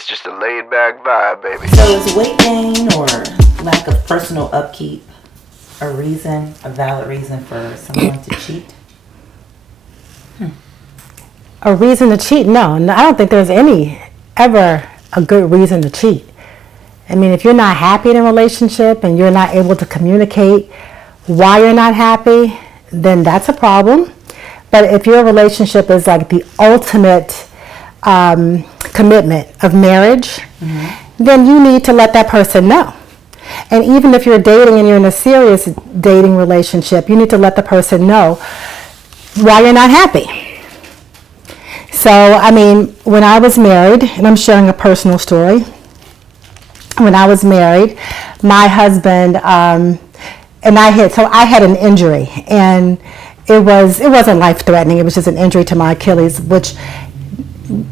It's just a laid back vibe, baby. So is weight gain or lack of personal upkeep a valid reason for someone to cheat? A reason to cheat? No, I don't think there's ever a good reason to cheat. I mean, if you're not happy in a relationship and you're not able to communicate why you're not happy, then that's a problem. But if your relationship is like the ultimate commitment of marriage, then you need to let that person know. And even if you're dating and you're in a serious dating relationship, you need to let the person know why you're not happy. So, I mean, when I was married, and I'm sharing a personal story, when I was married, my husband, I had an injury, and it wasn't life-threatening. It was just an injury to my Achilles, which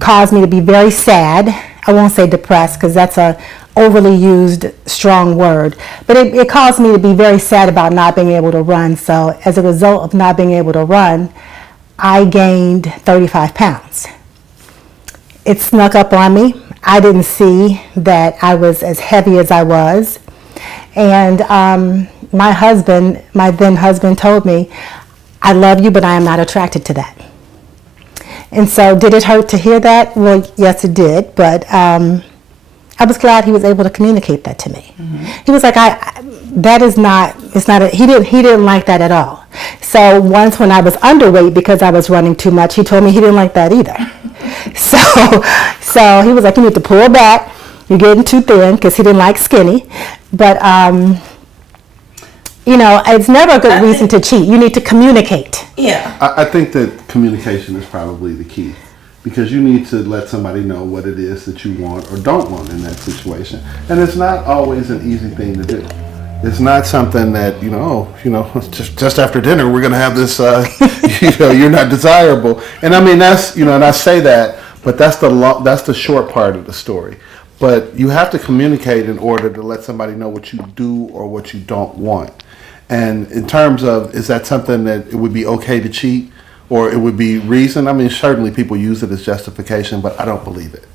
caused me to be very sad. I won't say depressed because that's a overly used strong word, but it caused me to be very sad about not being able to run. So as a result of not being able to run, I gained 35 pounds. It snuck up on me. I didn't see that I was as heavy as I was. And my then husband told me, I love you, but I am not attracted to that. And so did it hurt to hear that? Well, yes, it did. But I was glad he was able to communicate that to me. He was like, he didn't like that at all. So once when I was underweight because I was running too much, he told me he didn't like that either. So he was like, you need to pull back. You're getting too thin, because he didn't like skinny. But, it's never a good reason to cheat. You need to communicate. Yeah. I think that communication is probably the key, because you need to let somebody know what it is that you want or don't want in that situation. And it's not always an easy thing to do. It's not something that, just after dinner, we're going to have this, you're not desirable. And I mean, that's, and I say that, but that's the short part of the story. But you have to communicate in order to let somebody know what you do or what you don't want. And in terms of, is that something that it would be okay to cheat or it would be reason? I mean, certainly people use it as justification, but I don't believe it.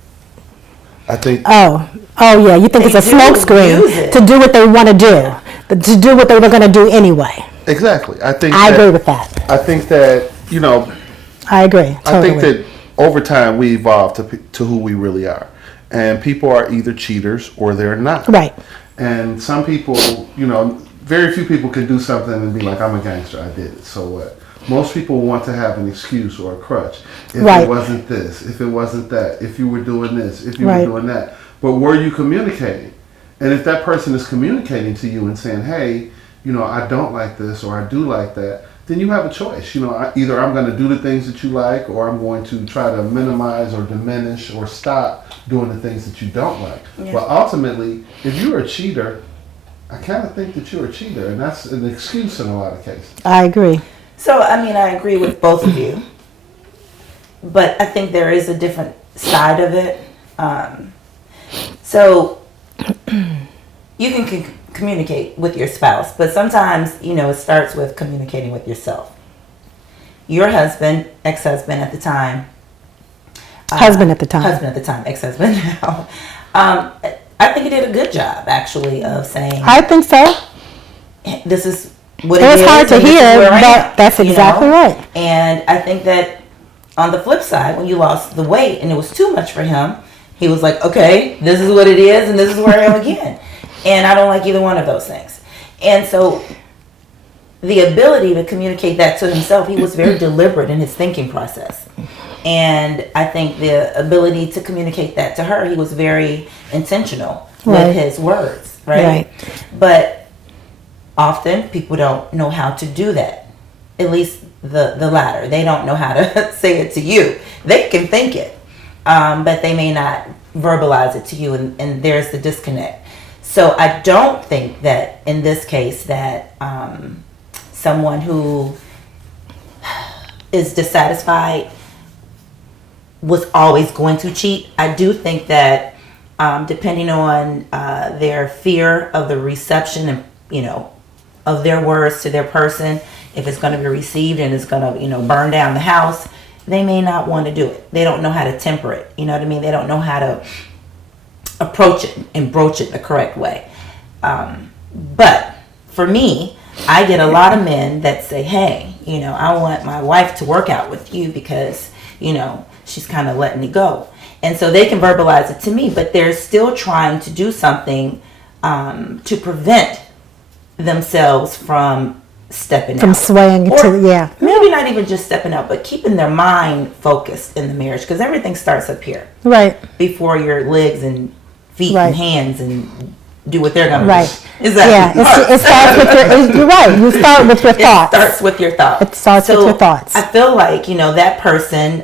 I think. Oh yeah. You think it's a smokescreen to do what they want to do, to do what they were going to do anyway. Exactly. I agree with that. I think that I agree. Totally. I think that over time we evolve to who we really are, and people are either cheaters or they're not. Right. And some people, very few people can do something and be like, I'm a gangster, I did it, so what? Most people want to have an excuse or a crutch. If it wasn't this, if it wasn't that, if you were doing this, if you were doing that. But were you communicating? And if that person is communicating to you and saying, hey, I don't like this or I do like that, then you have a choice. Either I'm going to do the things that you like, or I'm going to try to minimize or diminish or stop doing the things that you don't like. Yeah. But ultimately, if you're a cheater, I kind of think that you're a cheater, and that's an excuse in a lot of cases. I agree. So, I mean, I agree with both of you, but I think there is a different side of it. So, you can communicate with your spouse, but sometimes, it starts with communicating with yourself. Your husband, ex-husband at the time. Husband at the time, ex-husband now. I think he did a good job, actually, of saying. I think so. This is what it is. It was hard to hear, but that's exactly right. And I think that on the flip side, when you lost the weight and it was too much for him, he was like, okay, this is what it is and this is where I am again. And I don't like either one of those things. And so the ability to communicate that to himself, he was very deliberate in his thinking process. And I think the ability to communicate that to her, he was very intentional with his words, right? But often people don't know how to do that. At least the latter. They don't know how to say it to you. They can think it, but they may not verbalize it to you, and there's the disconnect. So I don't think that in this case that someone who is dissatisfied was always going to cheat. I do think that depending on their fear of the reception and, of their words to their person, if it's going to be received and it's going to, burn down the house, they may not want to do it. They don't know how to temper it. You know what I mean? They don't know how to approach it and broach it the correct way. But for me, I get a lot of men that say, hey, I want my wife to work out with you because, she's kind of letting me go. And so they can verbalize it to me, but they're still trying to do something to prevent themselves from stepping From out. swaying Or to, yeah. maybe not even just stepping out, but keeping their mind focused in the marriage, because everything starts up here Right. before your legs and feet Right. and hands and do what they're gonna Right. do. Exactly. Yeah. It starts with you're right. You start with your thoughts. It starts with your thoughts. It starts with your thoughts. I feel like, that person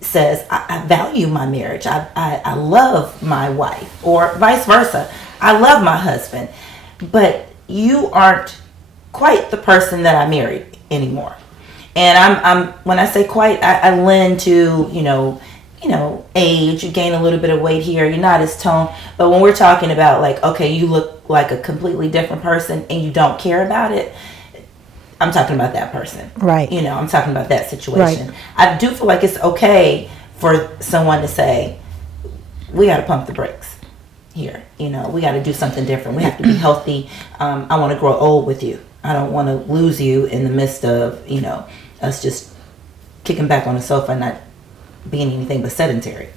says, I value my marriage. I love my wife, or vice versa. I love my husband, but you aren't quite the person that I married anymore. And I'm when I say quite, I lend to, age. You gain a little bit of weight here. You're not as toned. But when we're talking about like, okay, you look like a completely different person and you don't care about it, I'm talking about that person. Right. I'm talking about that situation. Right. I do feel like it's okay for someone to say, we got to pump the brakes here. We got to do something different. We have to be healthy. I want to grow old with you. I don't want to lose you in the midst of, us just kicking back on the sofa and not being anything but sedentary.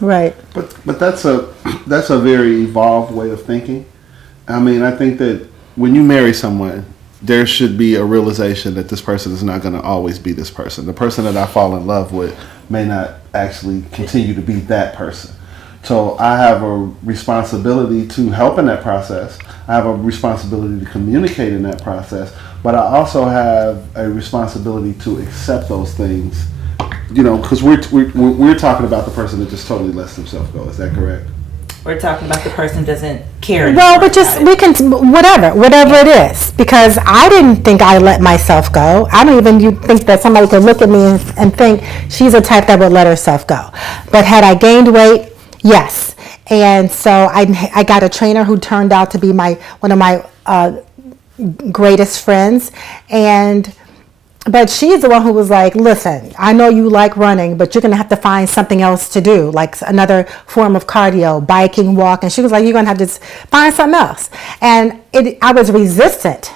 Right. But that's a very evolved way of thinking. I mean, I think that when you marry someone, there should be a realization that this person is not going to always be this person. The person that I fall in love with may not actually continue to be that person. So I have a responsibility to help in that process. I have a responsibility to communicate in that process. But I also have a responsibility to accept those things, because we're talking about the person that just totally lets themselves go. Is that correct? We're talking about the person who doesn't care. Well, but we can whatever it is, because I didn't think I let myself go. I don't even think that somebody could look at me and think she's a type that would let herself go. But had I gained weight? Yes. And so I got a trainer who turned out to be one of my greatest friends, but she's the one who was like, listen, I know you like running, but you're going to have to find something else to do, like another form of cardio, biking, walk. And she was like, you're going to have to find something else. And I was resistant,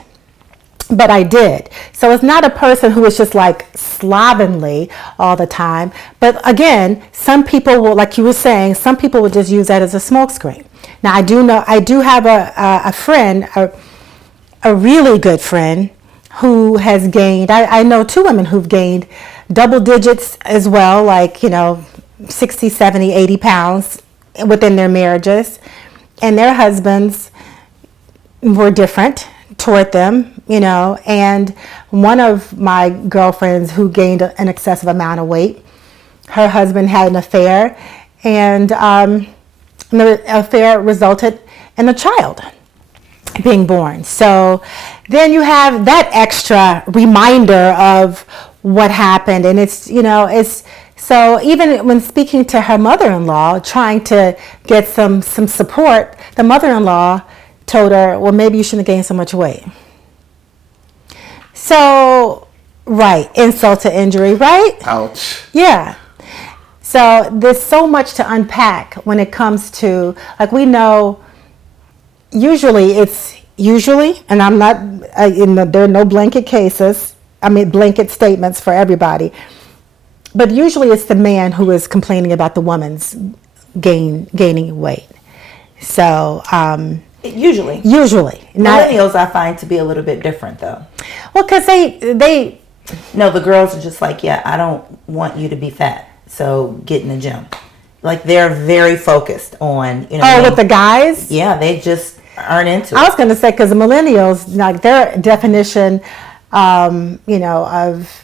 but I did. So it's not a person who is just like slovenly all the time. But again, some people will, like you were saying, some people will just use that as a smokescreen. Now, I do have a friend, a really good friend, who has gained, I know two women who've gained double digits as well, like, 60, 70, 80 pounds within their marriages. And their husbands were different toward them, and one of my girlfriends who gained an excessive amount of weight, her husband had an affair, and the affair resulted in a child being born. So then you have that extra reminder of what happened. And it's so even when speaking to her mother-in-law, trying to get some support, the mother-in-law told her, well, maybe you shouldn't have gained so much weight. So, right, insult to injury, right? Ouch. Yeah. So there's so much to unpack when it comes to, like, we know usually, and I'm not, there are no blanket cases, blanket statements for everybody, but usually it's the man who is complaining about the woman's gaining weight. So, Usually. Millennials I find to be a little bit different though. Well, because they no, the girls are just like, yeah, I don't want you to be fat, so get in the gym. Like they're very focused on, with the guys? Yeah, they just aren't into it. I was going to say, because the millennials, like their definition, of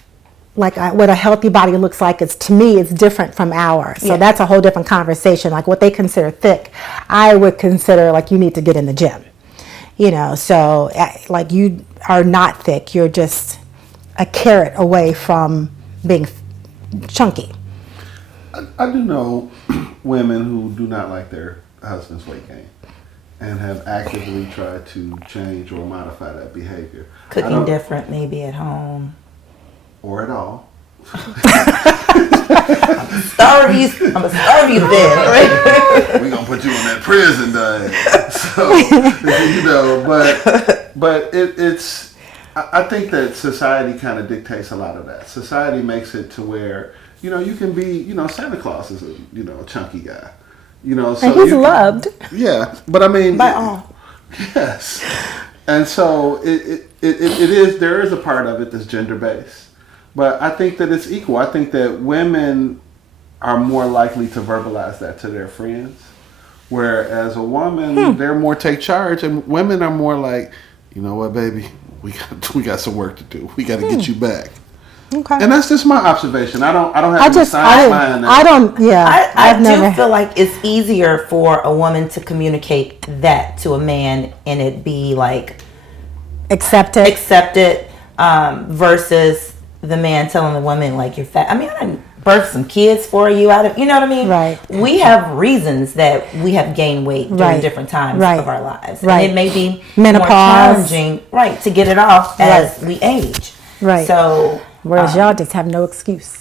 like what a healthy body looks like, to me, it's different from ours. So that's a whole different conversation. Like what they consider thick, I would consider like you need to get in the gym. So like you are not thick. You're just a carrot away from being chunky. I do know women who do not like their husband's weight gain and have actively tried to change or modify that behavior. Cooking different maybe at home. Or at all. I'm gonna starve you then, right? We're gonna put you in that prison, diet. So, but it's. I think that society kind of dictates a lot of that. Society makes it to where you can be. Santa Claus is a chunky guy. So and he's loved. Yeah, but I mean, by all. Yes, and so it is. There is a part of it that's gender based, but I think that it's equal. I think that women are more likely to verbalize that to their friends, whereas a woman, they're more take charge, and women are more like, you know what, baby, we got some work to do. We got to get you back. Okay. And that's just my observation. I don't have any science behind that. I don't. Yeah. I do feel like it's easier for a woman to communicate that to a man and it be like accepted versus the man telling the woman like you're fat. I mean, I didn't birth some kids for you out of, you know what I mean? Right. We have reasons that we have gained weight during different times of our lives. Right. And it may be menopause, more challenging, right, to get it off as we age. Right. So whereas y'all just have no excuse.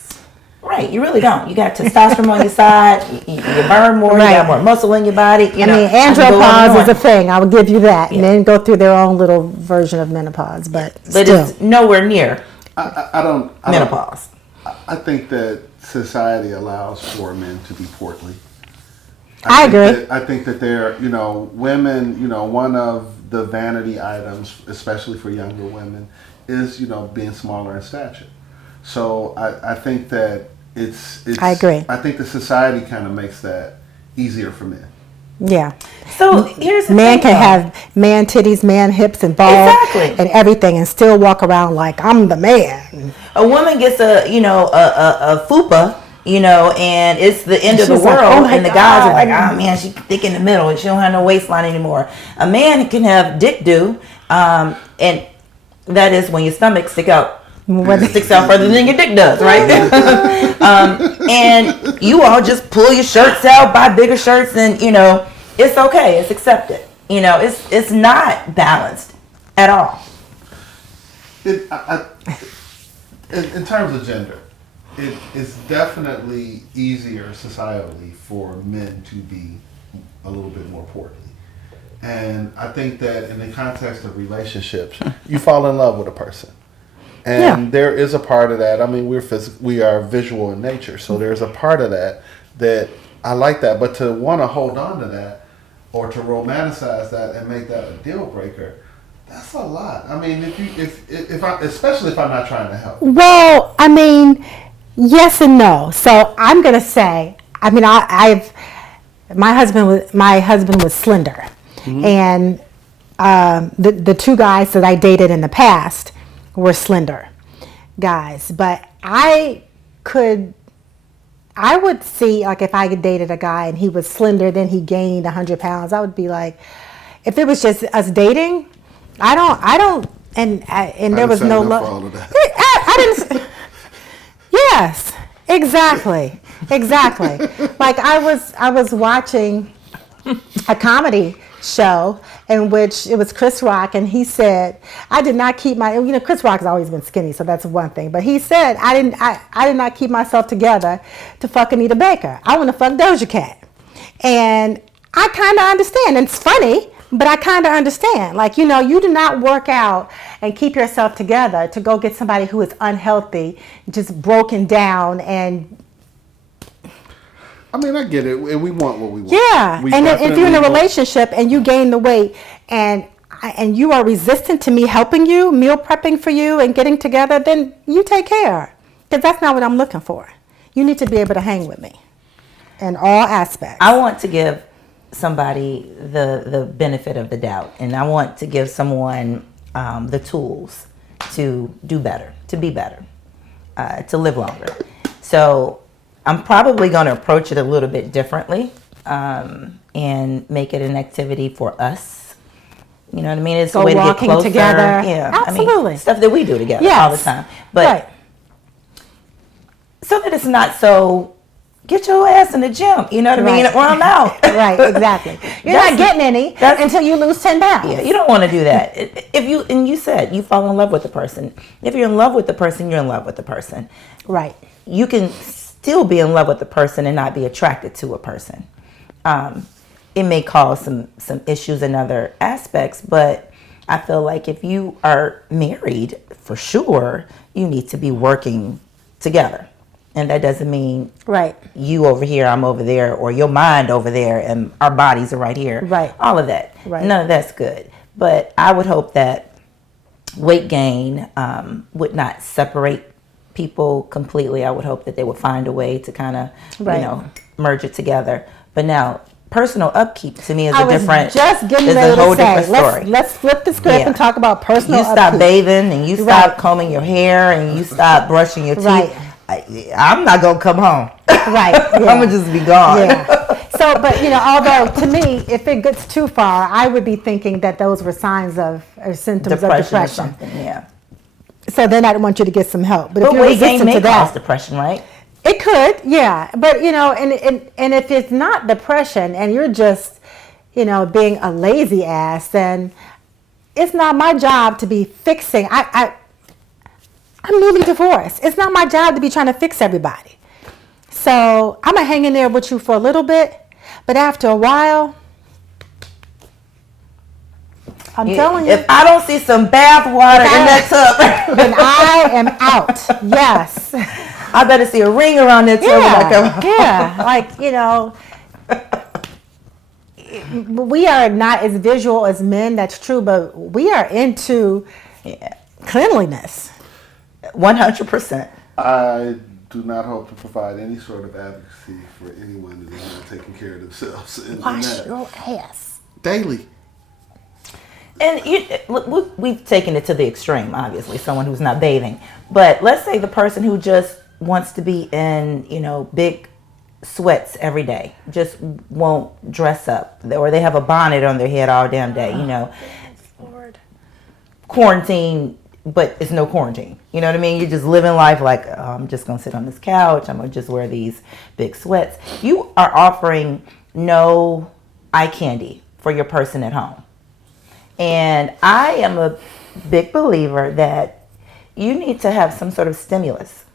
Right, you really don't. You got testosterone on your side. You burn more. You got more muscle in your body. I mean, andropause is a thing. I will give you that. Yeah. And then go through their own little version of menopause, but still. It's nowhere near I don't menopause. I think that society allows for men to be portly. I agree. I think that they're, women, one of the vanity items, especially for younger women, is, being smaller in stature. So I think that it's I agree. I think the society kind of makes that easier for men. Yeah. So here's the man thing, can have man titties, man hips and balls and everything and still walk around like I'm the man. A woman gets a fupa, and it's the end of the world, like, oh and the guys are like, oh man, she's thick in the middle and she don't have no waistline anymore. A man can have dick do, and that is when your stomach sticks out further than your dick does, right? And you all just pull your shirts out, buy bigger shirts, and it's okay, it's accepted. It's not balanced at all. In terms of gender, it's definitely easier societally for men to be a little bit more portly. And I think that in the context of relationships, you fall in love with a person. And there is a part of that. I mean, we are visual in nature, so there's a part of that I like that. But to want to hold on to that or to romanticize that and make that a deal breaker, that's a lot. I mean, especially if I'm not trying to help. Well, I mean, yes and no. So I'm gonna say, I mean, my husband was slender, and the two guys that I dated in the past were slender guys, but I would see, like, if I dated a guy and he was slender, then he gained 100 pounds, I would be like, if it was just us dating, I don't, and there was no love. I didn't. Yes, exactly. Like I was watching a comedy show in which it was Chris Rock, and he said, I did not keep Chris Rock has always been skinny, so that's one thing, but he said, I did not keep myself together to fuck Anita Baker. I want to fuck Doja Cat. And I kind of understand, and it's funny, but I kind of understand. Like, you do not work out and keep yourself together to go get somebody who is unhealthy, just broken down, and I mean, I get it, and we want what we want. Yeah, and if you're in a relationship and you gain the weight and you are resistant to me helping you, meal prepping for you and getting together, then you take care. Because that's not what I'm looking for. You need to be able to hang with me in all aspects. I want to give somebody the benefit of the doubt, and I want to give someone the tools to do better, to be better, to live longer. So I'm probably going to approach it a little bit differently and make it an activity for us. You know what I mean? It's a way to get closer. Together. Yeah, absolutely. I mean, stuff that we do together all the time. But so that it's not so get your ass in the gym. You know what I mean? Or I'm out. Right, exactly. You're not getting any until you lose 10 pounds. Yeah, you don't want to do that. And you said you fall in love with the person. If you're in love with the person, you're in love with the person. Right. You can still be in love with the person and not be attracted to a person. It may cause some issues in other aspects, but I feel like if you are married, for sure, you need to be working together. And that doesn't mean you over here, I'm over there, or your mind over there, and our bodies are right here. Right. All of that. Right. None of that's good. But I would hope that weight gain would not separate people completely. I would hope that they would find a way to kind of, merge it together. But now, personal upkeep to me is a whole different story. Let's flip the script and talk about personal upkeep. You stop bathing and you stop combing your hair and you stop brushing your teeth. Right. I'm not gonna come home. Right. Yeah. I'm gonna just be gone. Yeah. So, but although to me, if it gets too far, I would be thinking that those were signs of or symptoms of depression. Or something. Yeah. So then I'd want you to get some help. But if you're resistant to that, cause depression, right? It could, yeah. But and if it's not depression and you're just, being a lazy ass, then it's not my job to be fixing. I'm newly divorced. It's not my job to be trying to fix everybody. So I'm going to hang in there with you for a little bit. But after a while, I'm telling you. If I don't see some bath water in that tub, then I am out. Yes. I better see a ring around that tub. We are not as visual as men, that's true, but we are into cleanliness. 100%. I do not hope to provide any sort of advocacy for anyone that is not taking care of themselves. Wash your ass. Daily. And we've taken it to the extreme, obviously, someone who's not bathing. But let's say the person who just wants to be in, big sweats every day, just won't dress up, or they have a bonnet on their head all damn day, Lord. Quarantine, but it's no quarantine. You know what I mean? You're just living life like, I'm just going to sit on this couch. I'm going to just wear these big sweats. You are offering no eye candy for your person at home. And I am a big believer that you need to have some sort of stimulus.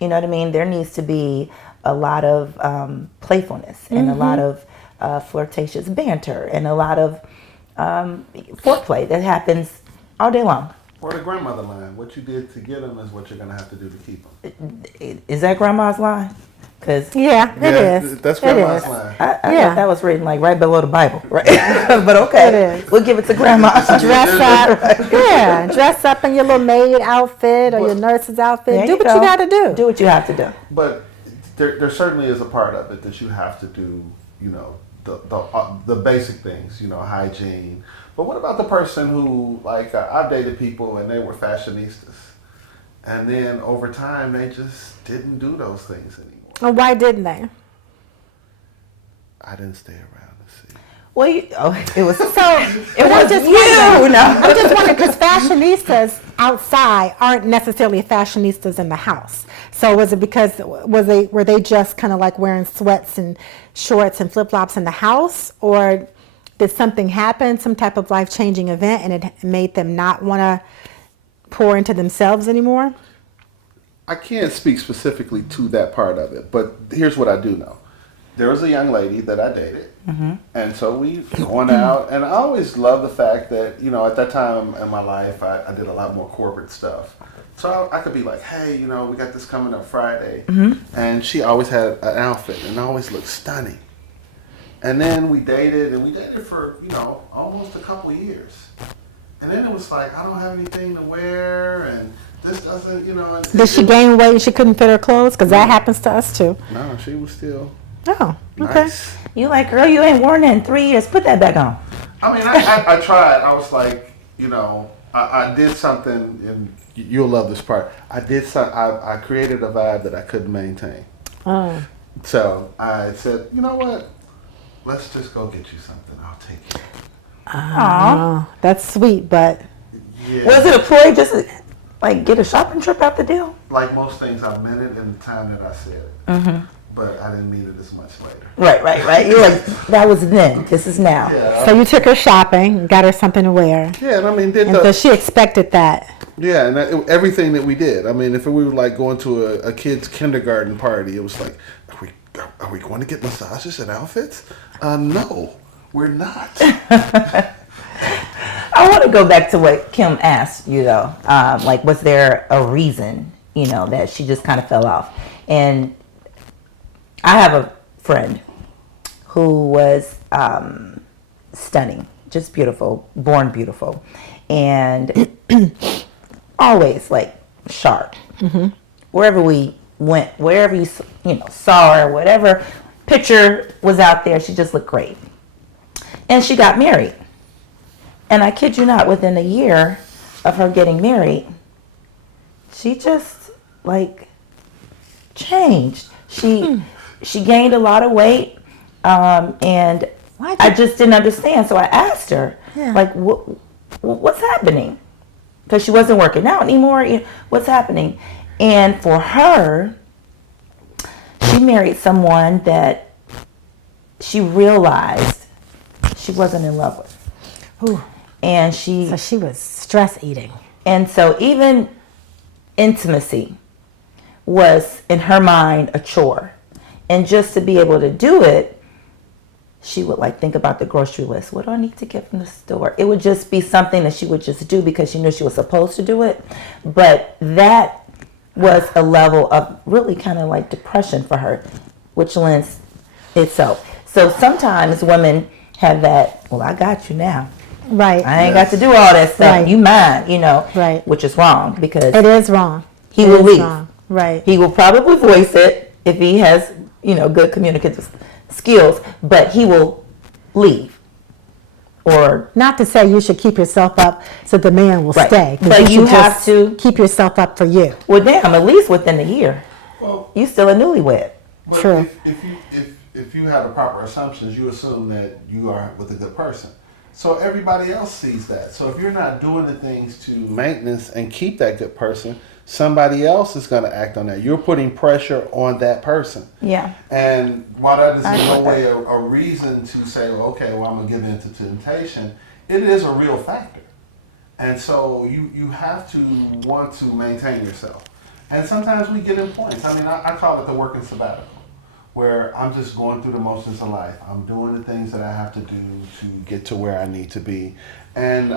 You know what I mean? There needs to be a lot of playfulness and a lot of flirtatious banter and a lot of foreplay that happens all day long. Or the grandmother line, what you did to get them is what you're going to have to do to keep them. Is that grandma's line? Cause it is. That's grandma's line. I thought that was written like right below the Bible, right? But okay, it is. We'll give it to grandma. Dress up, dress up in your little maid outfit or your nurse's outfit. Do what you got to do. Do what you have to do. But there certainly is a part of it that you have to do, the basic things, hygiene. But what about the person who, I've dated people and they were fashionistas, and then over time they just didn't do those things anymore. Well, why didn't they? I didn't stay around to see. Well, it was so. It was just you. No, I'm just wondering because fashionistas outside aren't necessarily fashionistas in the house. So was it because were they just kind of like wearing sweats and shorts and flip flops in the house, or did something happen, some type of life-changing event, and it made them not want to pour into themselves anymore? I can't speak specifically to that part of it, but here's what I do know. There was a young lady that I dated, and so we went out, and I always loved the fact that, at that time in my life, I did a lot more corporate stuff. So I could be like, hey, we got this coming up Friday, and she always had an outfit and always looked stunning. And then we dated for, almost a couple of years. And then it was like, I don't have anything to wear, and this doesn't, Did she gain weight and she couldn't fit her clothes? Because that happens to us, too. No, she was still Oh, okay. nice. You like, girl, you ain't worn that in 3 years. Put that back on. I mean, I tried. I was like, I did something, and you'll love this part. I created a vibe that I couldn't maintain. Oh. So I said, you know what? Let's just go get you something. I'll take it. Oh, that's sweet, but Yeah. Was it a ploy just to, get a shopping trip out the deal? Like most things, I meant it in the time that I said it. but I didn't mean it as much later. Right. You're like, that was then. This is now. Yeah. So you took her shopping, got her something to wear. Yeah, and I mean, So she expected that. Yeah, and everything that we did. I mean, if we were like going to a kid's kindergarten party, it was like, are we going to get massages and outfits? No, we're not. I want to go back to what Kim asked you, though. Like, was there a reason, that she just kind of fell off? And I have a friend who was stunning, just beautiful, born beautiful, and always like sharp. Mm-hmm. Wherever we went, wherever you saw her, whatever picture was out there, she just looked great. And she got married. And I kid you not, within a year of her getting married, she just like changed. She gained a lot of weight, and I just didn't understand. So I asked her, like, what's happening? Because she wasn't working out anymore. What's happening? And for her, she married someone that she realized she wasn't in love with. Ooh. And So she was stress eating. And so even intimacy was, in her mind, a chore. And just to be able to do it, she would like think about the grocery list. What do I need to get from the store? It would just be something that she would just do because she knew she was supposed to do it. But that was a level of really kind of like depression for her, which lends itself. So sometimes women have that, well, I got you now. Right. I ain't got to do all that stuff. Right. You mine, Right. Which is wrong because It is wrong. he will leave. Wrong. Right. He will probably voice it if he has, good communicative skills, but he will leave. Or Not to say you should keep yourself up so the man will Right. stay. But you should have just to- keep yourself up for you. well, damn, at least within a year, Well, you still a newlywed. but True. if you have the proper assumptions, you assume that you are with a good person. So everybody else sees that. So if you're not doing the things to maintenance and keep that good person, somebody else is going to act on that. You're putting pressure on that person. Yeah. And while that is I in get no that. way a reason to say, well, okay, well, I'm going to give in to temptation, it is a real factor. And so you have to want to maintain yourself. And sometimes we get in points. I mean, I call it the working sabbatical, where I'm just going through the motions of life. I'm doing the things that I have to do to get to where I need to be. And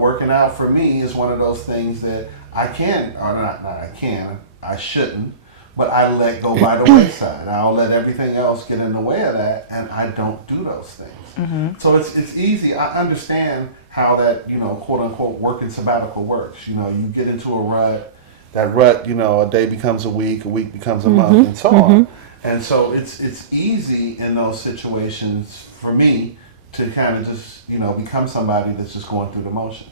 working out for me is one of those things that I can, or not I can, I shouldn't, but I let go by the wayside. I'll let everything else get in the way of that, and I don't do those things. Mm-hmm. So it's easy. I understand how that, quote unquote, working sabbatical works. You get into a rut. That rut, a day becomes a week becomes a month, and so on. And so it's easy in those situations for me to kind of just, become somebody that's just going through the motions.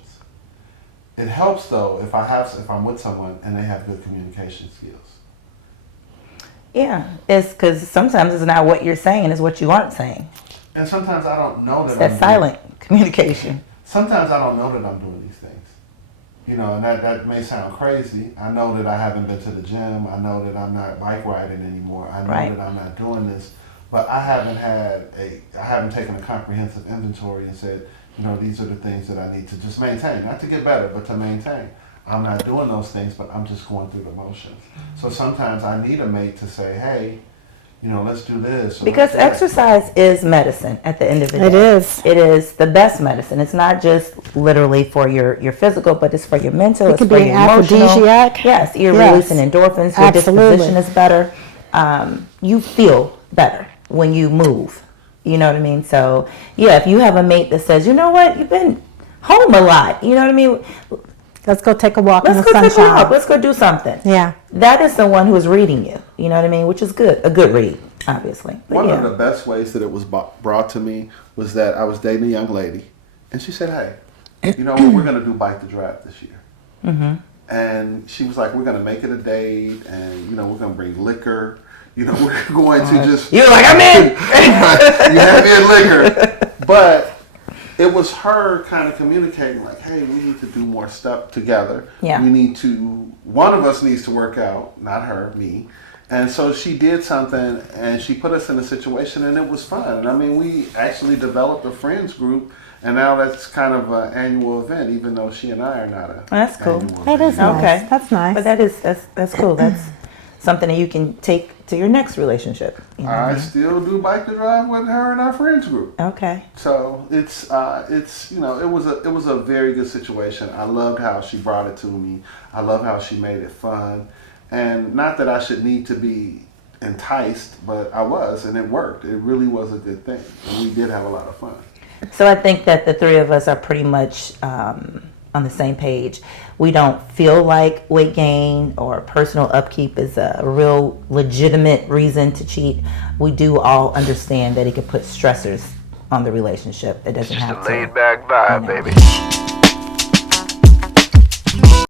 It helps though if I'm with someone and they have good communication skills. Yeah, it's because sometimes it's not what you're saying, it's what you aren't saying. And sometimes I don't know that. It's that silent communication. Sometimes I don't know that I'm doing these things. And that may sound crazy. I know that I haven't been to the gym. I know that I'm not bike riding anymore. I know Right. that I'm not doing this. But I haven't taken a comprehensive inventory and said, these are the things that I need to just maintain. Not to get better, but to maintain. I'm not doing those things, but I'm just going through the motions. So sometimes I need a mate to say, hey, let's do this. Because exercise is medicine at the end of the day. It is. It is the best medicine. It's not just literally for your physical, but it's for your mental. It it's can for be your an emotional. aphrodisiac. Yes, you're Yes. releasing endorphins. Your Absolutely. disposition is better. You feel better when you move. You know what I mean? So, yeah, if you have a mate that says, you know what, you've been home a lot. You know what I mean? Let's go take a walk in Let's the go take a sunshine. walk. Let's go do something. Yeah. That is someone who is reading you. You know what I mean? Which is good. A good read, obviously. But One yeah. of the best ways that it was brought to me was that I was dating a young lady, and she said, hey, we're going to do Bike to Drive this year. Mm-hmm. And she was like, we're going to make it a date, and, we're going to bring liquor. We're going to just... You're like, I'm in! You have me in liquor. But it was her kind of communicating like, hey, we need to do more stuff together. Yeah. One of us needs to work out, not her, me. And so she did something, and she put us in a situation, and it was fun. And I mean, we actually developed a friends group, and now that's kind of an annual event, even though she and I are not a. That's cool. annual That is event. nice. Okay. That's nice. But that's cool. That's something that you can take to your next relationship. You know? I still do bike to drive with her and our friends group. Okay. So it's you know, it was a very good situation. I loved how she brought it to me. I love how she made it fun, and not that I should need to be enticed, but I was, and it worked. It really was a good thing, and we did have a lot of fun. So I think that the three of us are pretty much on the same page. We don't feel like weight gain or personal upkeep is a real legitimate reason to cheat. We do all understand that it can put stressors on the relationship. It doesn't Just have a to. laid back vibe, you know. baby.